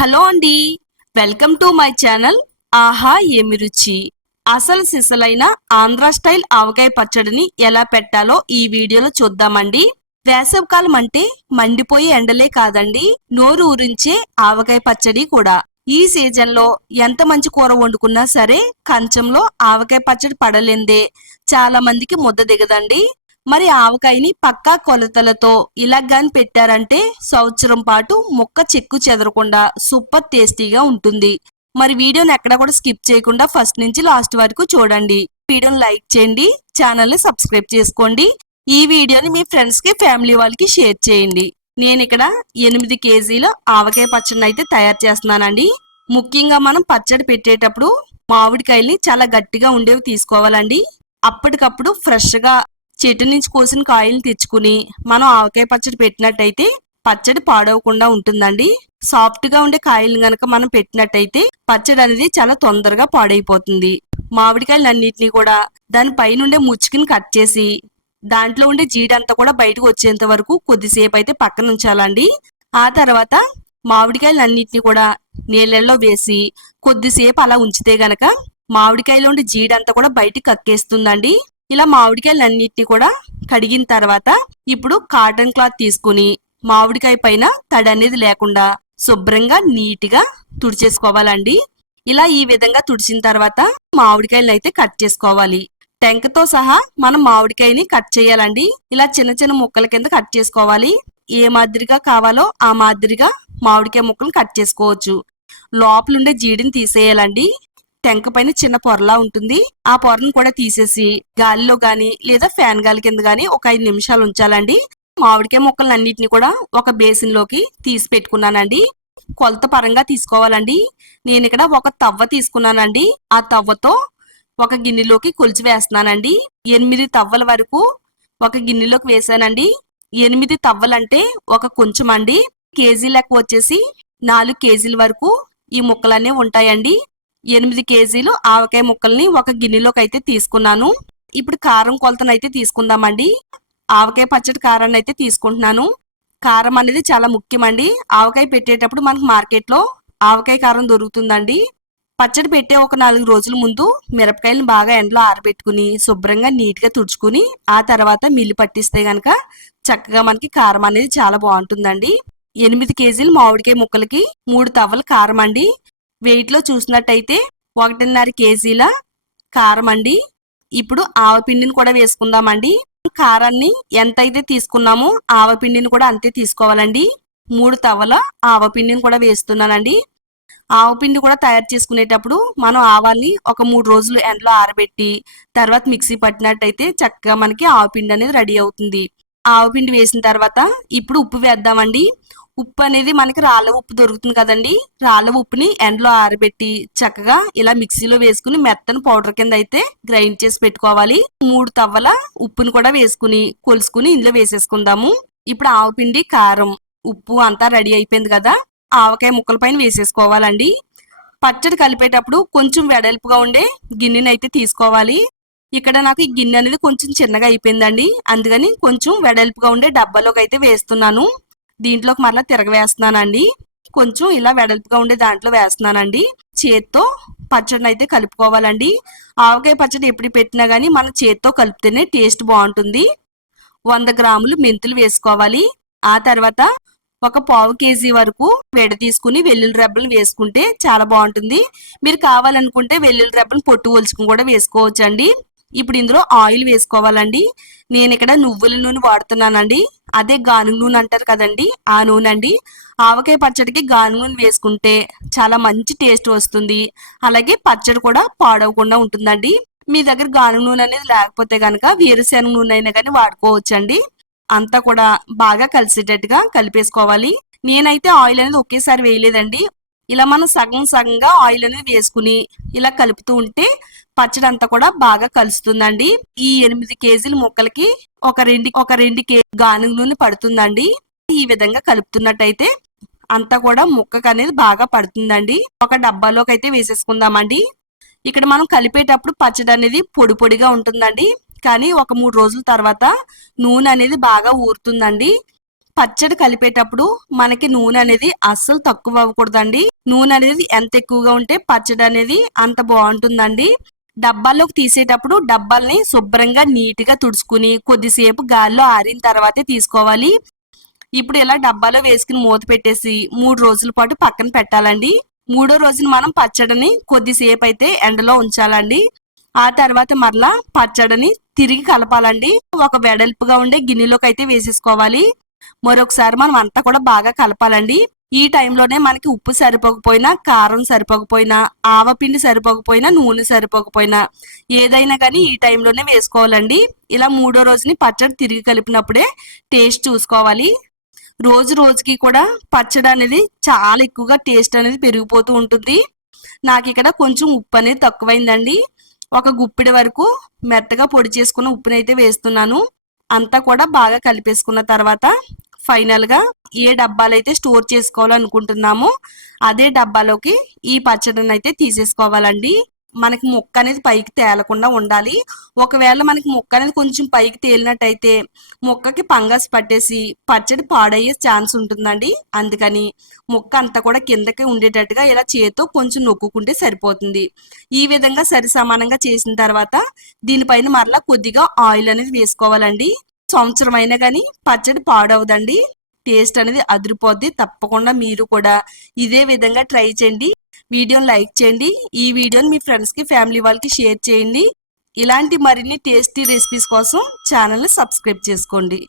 Hello అండి, welcome to my channel. ఆహా ఏమి రుచి. అసలు సిసలైన ఆంధ్ర స్టైల్ ఆవకాయ పచ్చడిని ఎలా పెట్టాలో ఈ వీడియోలో చూద్దామండి. వేసవికాలం అంటే మండిపోయే ఎండలే కాదండి, నోరు ఊరించే ఆవకాయ పచ్చడి కూడా. ఈ సీజన్ లో ఎంత మంచి కూర వండుకున్నా సరే కంచంలో ఆవకాయ పచ్చడి పడలేందే చాలా మందికి ముద్ద దిగదండి. మరి ఆవకాయని పక్కా కొలతలతో ఇలా గాని పెట్టారంటే సంవత్సరం పాటు ముక్క చెక్కు చెదరకుండా సూపర్ టేస్టీగా ఉంటుంది. మరి వీడియోని ఎక్కడ కూడా స్కిప్ చేయకుండా ఫస్ట్ నుంచి లాస్ట్ వరకు చూడండి. వీడియోని లైక్ చేయండి, ఛానల్ ని సబ్స్క్రైబ్ చేసుకోండి. ఈ వీడియోని మీ ఫ్రెండ్స్ కి ఫ్యామిలీ వాళ్ళకి షేర్ చేయండి. నేను ఇక్కడ 8 కేజీల ఆవకాయ పచ్చడిని అయితే తయారు చేస్తున్నానండి. ముఖ్యంగా మనం పచ్చడి పెట్టేటప్పుడు మామిడికాయల్ని చాలా గట్టిగా ఉండేవి తీసుకోవాలండి. అప్పటికప్పుడు ఫ్రెష్ గా చెట్టు నుంచి కోసిన కాయలు తెచ్చుకుని మనం ఆవకాయ పచ్చడి పెట్టినట్టయితే పచ్చడి పాడవకుండా ఉంటుందండి. సాఫ్ట్ గా ఉండే కాయలు గనక మనం పెట్టినట్టయితే పచ్చడి అనేది చాలా తొందరగా పాడైపోతుంది. మామిడికాయలు అన్నిటినీ కూడా దాని పైనుండే ముచ్చుకిని కట్ చేసి దాంట్లో ఉండే జీడంతా కూడా బయటకు వచ్చేంత వరకు కొద్దిసేపు అయితే పక్కన ఉంచాలండి. ఆ తర్వాత మామిడికాయలు అన్నిటినీ కూడా నీళ్ళల్లో వేసి కొద్దిసేపు అలా ఉంచితే గనక మామిడికాయలో ఉండే జీడంతా కూడా బయటికి కక్కేస్తుందండి. ఇలా మామిడికాయలు అన్నిటిని కూడా కడిగిన తర్వాత ఇప్పుడు కాటన్ క్లాత్ తీసుకుని మామిడికాయ పైన తడి అనేది లేకుండా శుభ్రంగా నీట్గా తుడిచేసుకోవాలండి. ఇలా ఈ విధంగా తుడిచిన తర్వాత మామిడికాయలను అయితే కట్ చేసుకోవాలి. టెంకతో సహా మనం మామిడికాయని కట్ చేయాలండి. ఇలా చిన్న చిన్న ముక్కల కింద కట్ చేసుకోవాలి. ఏ మాదిరిగా కావాలో ఆ మాదిరిగా మామిడికాయ ముక్కలు కట్ చేసుకోవచ్చు. లోపలుండే జీడిని తీసేయాలండి. టెంక పైన చిన్న పొరలా ఉంటుంది, ఆ పొరను కూడా తీసేసి గాలిలో గాని లేదా ఫ్యాన్ గాలి కింద గాని ఒక 5 నిమిషాలు ఉంచాలండి. మామిడికాయ ముక్కలు అన్నిటిని కూడా ఒక బేసిన్ లోకి తీసి పెట్టుకున్నానండి. కొలత పరంగా తీసుకోవాలండి. నేను ఇక్కడ ఒక తవ్వ తీసుకున్నానండి. ఆ తవ్వతో ఒక గిన్నెలోకి కొలిచి వేస్తున్నానండి. 8 తవ్వల వరకు ఒక గిన్నెలోకి వేసానండి. 8 తవ్వలంటే ఒక కొంచెం అండి. కేజీ లెక్క వచ్చేసి 4 కేజీల వరకు ఈ ముక్కలన్నీ ఉంటాయండి. 8 కేజీలు ఆవకాయ ముక్కల్ని ఒక గిన్నెలోకి అయితే తీసుకున్నాను. ఇప్పుడు కారం కొలతను అయితే తీసుకుందామండి. ఆవకాయ పచ్చడి కారాన్ని అయితే తీసుకుంటున్నాను. కారం అనేది చాలా ముఖ్యమండి. ఆవకాయ పెట్టేటప్పుడు మనకు మార్కెట్లో ఆవకాయ కారం దొరుకుతుందండి. పచ్చడి పెట్టే ఒక 4 రోజుల ముందు మిరపకాయలను బాగా ఎండలో ఆరబెట్టుకుని శుభ్రంగా నీట్గా తుడుచుకుని ఆ తర్వాత మిల్లి పట్టిస్తే గనక చక్కగా మనకి కారం అనేది చాలా బాగుంటుందండి. 8 కేజీలు మామిడికాయ ముక్కలకి 3 తవ్వల కారం అండి. వెయిట్ లో చూసినట్టయితే 1.5 కేజీల కారం అండి. ఇప్పుడు ఆవపిండిని కూడా వేసుకుందామండి. కారాన్ని ఎంతైతే తీసుకున్నామో ఆవపిండిని కూడా అంతే తీసుకోవాలండి. 3 తవ్వల ఆవపిండిని కూడా వేస్తున్నానండి. ఆవపిండి కూడా తయారు చేసుకునేటప్పుడు మనం ఆవాల్ని ఒక 3 రోజులు ఎండలో ఆరబెట్టి తర్వాత మిక్సీ పట్టినట్టయితే చక్కగా మనకి ఆవపిండి అనేది రెడీ అవుతుంది. ఆవపిండి వేసిన తర్వాత ఇప్పుడు ఉప్పు వేద్దామండి. ఉప్పు అనేది మనకి రాళ్ళ ఉప్పు దొరుకుతుంది కదండి. రాళ్ళ ఉప్పుని ఎండలో ఆరబెట్టి చక్కగా ఇలా మిక్సీలో వేసుకుని మెత్తని పౌడర్ కింద అయితే గ్రైండ్ చేసి పెట్టుకోవాలి. 3 తవ్వల ఉప్పుని కూడా వేసుకుని కొలుసుకుని ఇందులో వేసేసుకుందాము. ఇప్పుడు ఆవపిండి, కారం, ఉప్పు అంతా రెడీ అయిపోయింది కదా. ఆవకాయ ముక్కల పైన వేసేసుకోవాలండి. పచ్చడి కలిపేటప్పుడు కొంచెం వెడల్పుగా ఉండే గిన్నెని అయితే తీసుకోవాలి. ఇక్కడ నాకు ఈ గిన్నె అనేది కొంచెం చిన్నగా అయిపోయిందండి. అందుకని కొంచెం వెడల్పుగా ఉండే డబ్బాలోకి అయితే వేస్తున్నాను. దీంట్లోకి మరలా తిరగవేస్తున్నానండి. కొంచెం ఇలా వెడల్పుగా ఉండే దాంట్లో వేస్తున్నానండి. చేత్తో పచ్చడిని అయితే కలుపుకోవాలండి. ఆవకాయ పచ్చడి ఎప్పుడు పెట్టినా గానీ మన చేత్తో కలిపితేనే టేస్ట్ బాగుంటుంది. 100 గ్రాములు మెంతులు వేసుకోవాలి. ఆ తర్వాత ఒక 1/4 కేజీ వరకు వెడ తీసుకుని వెల్లుల్లి రెబ్బలు వేసుకుంటే చాలా బాగుంటుంది. మీరు కావాలనుకుంటే వెల్లుల్లి రెబ్బలు పొట్టు ఒలుచుకుని కూడా వేసుకోవచ్చండి. ఇప్పుడు ఇందులో ఆయిల్ వేసుకోవాలండి. నేను ఇక్కడ నువ్వుల నూనె వాడుతున్నానండి. అదే గానుగ నూనె అంటారు కదండి, ఆ నూనె అండి. ఆవకాయ పచ్చడికి గానుగ నూనె వేసుకుంటే చాలా మంచి టేస్ట్ వస్తుంది. అలాగే పచ్చడి కూడా పాడవకుండా ఉంటుందండి. మీ దగ్గర గానుగ నూనె అనేది లేకపోతే కనుక వేరుశెనగ నూనె అయినా కానీ వాడుకోవచ్చండి. అంతా కూడా బాగా కలిసేటట్టుగా కలిపేసుకోవాలి. నేనైతే ఆయిల్ అనేది ఒకేసారి వేయలేదండి. ఇలా మనం సగం సగంగా ఆయిల్ అనేది వేసుకుని ఇలా కలుపుతూ ఉంటే పచ్చడి అంతా కూడా బాగా కలుస్తుందండి. ఈ 8 కేజీల ముక్కలకి ఒక రెండు గానుగ నూనె పడుతుందండి. ఈ విధంగా కలుపుతున్నట్టయితే అంతా కూడా ముక్కకు అనేది బాగా పడుతుందండి. ఒక డబ్బాలోకి అయితే వేసేసుకుందామండి. ఇక్కడ మనం కలిపేటప్పుడు పచ్చడి అనేది పొడి పొడిగా ఉంటుందండి. కానీ ఒక 3 రోజుల తర్వాత నూనె అనేది బాగా ఊరుతుందండి. పచ్చడి కలిపేటప్పుడు మనకి నూనె అనేది అస్సలు తక్కువ అవ్వకూడదండి. నూనె అనేది ఎంత ఎక్కువగా ఉంటే పచ్చడి అనేది అంత బాగుంటుందండి. డబ్బాల్లోకి తీసేటప్పుడు డబ్బాల్ని శుభ్రంగా నీట్ గా తుడుచుకుని కొద్దిసేపు గాల్లో ఆరిన తర్వాతే తీసుకోవాలి. ఇప్పుడు ఇలా డబ్బాలో వేసుకుని మూత పెట్టేసి 3 రోజుల పాటు పక్కన పెట్టాలండి. మూడో రోజున మనం పచ్చడిని కొద్దిసేపు అయితే ఎండలో ఉంచాలండి. ఆ తర్వాత మరలా పచ్చడిని తిరిగి కలపాలండి. ఒక వెడల్పుగా ఉండే గిన్నెలోకి అయితే వేసేసుకోవాలి. మరొకసారి మనం అంతా కూడా బాగా కలపాలండి. ఈ టైంలోనే మనకి ఉప్పు సరిపోకపోయినా, కారం సరిపోకపోయినా, ఆవపిండి సరిపోకపోయినా, నూనె సరిపోకపోయినా ఏదైనా కానీ ఈ టైంలోనే వేసుకోవాలండి. ఇలా మూడో రోజుని పచ్చడి తిరిగి కలిపినప్పుడే టేస్ట్ చూసుకోవాలి. రోజు రోజుకి కూడా పచ్చడి అనేది చాలా ఎక్కువగా టేస్ట్ అనేది పెరిగిపోతూ ఉంటుంది. నాకు ఇక్కడ కొంచెం ఉప్పు అనేది తక్కువైందండి. ఒక గుప్పిడి వరకు మెత్తగా పొడి చేసుకున్న ఉప్పునైతే వేస్తున్నాను. అంతా కూడా బాగా కలిపేసుకున్న తర్వాత ఫైనల్ గా ఏ డబ్బాలైతే స్టోర్ చేసుకోవాలనుకుంటున్నామో అదే డబ్బాలోకి ఈ పచ్చడిని అయితే తీసేసుకోవాలండి. మనకి ముక్క అనేది పైకి తేలకుండా ఉండాలి. ఒకవేళ మనకి ముక్క అనేది కొంచెం పైకి తేలినట్టయితే ముక్కకి ఫంగస్ పట్టేసి పచ్చడి పాడయ్యే ఛాన్స్ ఉంటుందండి. అందుకని ముక్క అంతా కూడా కిందకి ఉండేటట్టుగా ఇలా చేత్తో కొంచెం నొక్కుకుంటే సరిపోతుంది. ఈ విధంగా సరి సమానంగా చేసిన తర్వాత దీనిపైన మరలా కొద్దిగా ఆయిల్ అనేది వేసుకోవాలండి. సంవత్సరం అయినా కానీ పచ్చడి పాడవదండి. టేస్ట్ అనేది అదిరిపోద్ది. తప్పకుండా మీరు కూడా ఇదే విధంగా ట్రై చేయండి. వీడియోని లైక్ చేయండి. ఈ వీడియోని మీ ఫ్రెండ్స్ కి, ఫ్యామిలీ వాళ్ళకి షేర్ చేయండి. ఇలాంటి మరిన్ని టేస్టీ రెసిపీస్ కోసం ఛానల్ని సబ్స్క్రైబ్ చేసుకోండి.